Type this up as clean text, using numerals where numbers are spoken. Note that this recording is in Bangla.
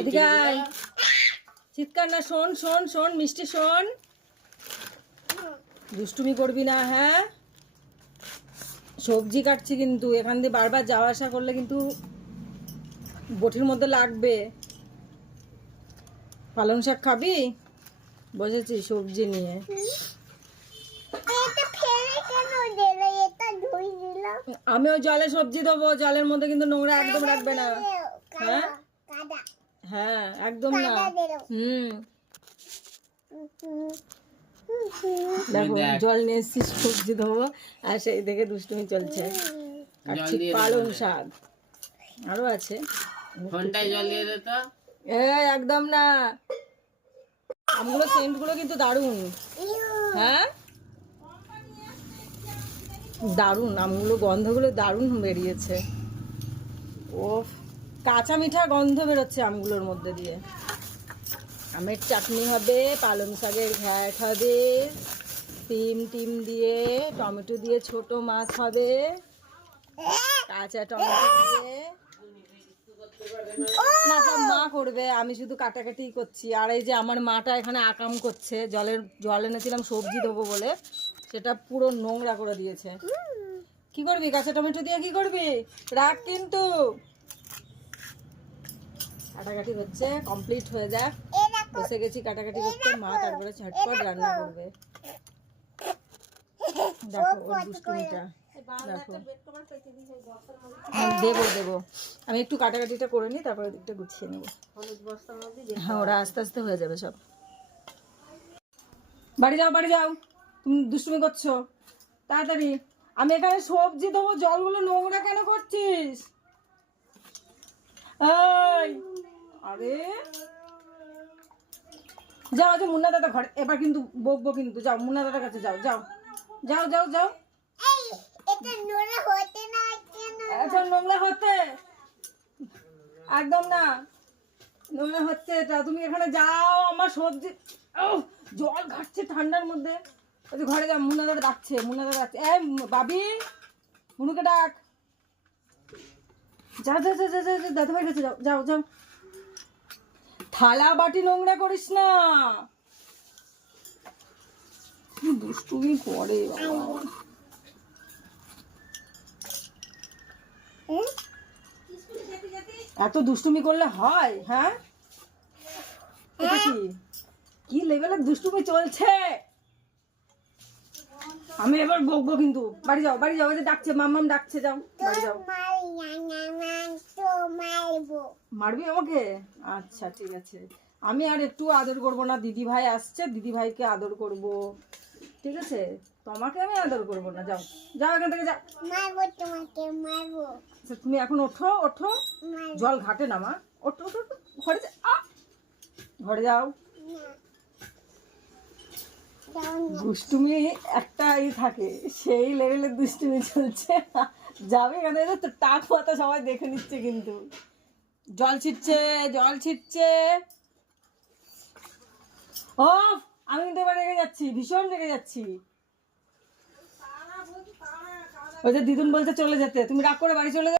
এদিকে আয়, চিৎকার না, শোন শোন শোন মিষ্টি শোন, দুষ্টুমি করবি না। হ্যাঁ, সবজি কাটছি কিন্তু এখান দিয়ে বারবার যাওয়া আসা করলে কিন্তু বটির মধ্যে লাগবে। পালং শাক খাবি? বসেছি সবজি নিয়ে। আমি ওই জলে সবজি দেবো, জলের মধ্যে কিন্তু নোংরা একদম রাখবে না। হ্যাঁ হ্যাঁ, একদম না। দেখো জল নিয়ে এসেছি, সবজি দেবো, আর সেই দেখে দুষ্টুমি চলছে। কাটছি পালং শাক, আরো আছে। একদম না, আমগুলো সেন্ট গুলো কিন্তু দারুণ। হ্যাঁ দারুণ, আমগুলো গন্ধগুলো দারুণ বেরিয়েছে। ও কাঁচা মিঠা গন্ধ বেরোচ্ছে আমগুলোর মধ্যে দিয়ে। আমের চাটনি হবে, পালং শাকের ঘ্যাট হবে, টিম দিয়ে, টমেটো দিয়ে ছোট মাছ হবে, কাঁচা টমেটো দিয়ে। না, সব মা করবে, আমি শুধু কাটাকাটি করছি। আর এই যে আমার মাটা এখানে আকাম করছে, জল এনেছিলাম সবজি দেবো বলে, সেটা পুরো নোংরা করে দিয়েছে। কি করবি কাঁচা টমেটো দিয়ে, কি করবি? রাখ কিন্তু। কাটাকাটি হচ্ছে, কমপ্লিট হয়ে যাক। বসে গেছি কাটাকাটি করতে, মা তারপরে ঝটপট রান্না করবে। দেখো ওর দুষ্টুমিটা, দেখো। দেবো আমি একটু কাটাকাটিটা করে নিই, তারপরে দিকটা গুছিয়ে নেবো। হ্যাঁ, ওরা আস্তে আস্তে হয়ে যাবে সব। বাড়ি যাও, তুমি দুষ্টুমি করছো, তাড়াতাড়ি। আমি এখানে সবজি দেবো, জলগুলো নোংরা কেন করছিস? আরে যাও মুন্না দাদা ঘরে, এবার কিন্তু বকবো কিন্তু। যাও মুন্না দাদার কাছে, যাও যাও যাও যাও যাও। এটা নোংরা হতে একদম না, নোংরা হচ্ছে এটা। তুমি এখানে যাও, আমার সবজি জল ঘাটছে ঠান্ডার মধ্যে। ঘরে যাও, মুন্না দাদা ডাকছে, বাবি, মুনুকে ডাক। যাও যাও যাও যাও, দাদা ভাই কাছে যাও যাও যাও। থালা বাটি নোংরা করিস না, দুষ্টুমি করে বাবা। এত দুষ্টুমি করলে হয়? হ্যাঁ, কি লেভেলের দুষ্টুমি চলছে। আমি এবার বকবো কিন্তু। বাড়ি যাও, ওই যে ডাকছে, মাম্মাম ডাকছে, যাও বাড়ি যাও। মারবি আমাকে? আচ্ছা ঠিক আছে, আমি আর একটু আদর করবো না। দিদি ভাই আসছে, দিদি ভাইকে আদর করব, ঠিক আছে? তোমাকে আমি আদর করবো না। যাও যাও এখান থেকে, যাও। তুমি এখন ওঠো, জল ঘাটে না মা, ওঠো ঘরে যাও। দুষ্টুমি একটাই থাকে, সেই লেভেলের দুষ্টুমি চলছে। যাবে এখানে, তো টাক মাথা সবাই দেখে নিচ্ছে কিন্তু। জল ছিটছে। ও আমি কিন্তু এবার রেগে যাচ্ছি, ভীষণ রেগে যাচ্ছি। ওই যে দিদুন বলছে চলে যেতে, তুমি রাগ করে বাড়ি চলে যাও।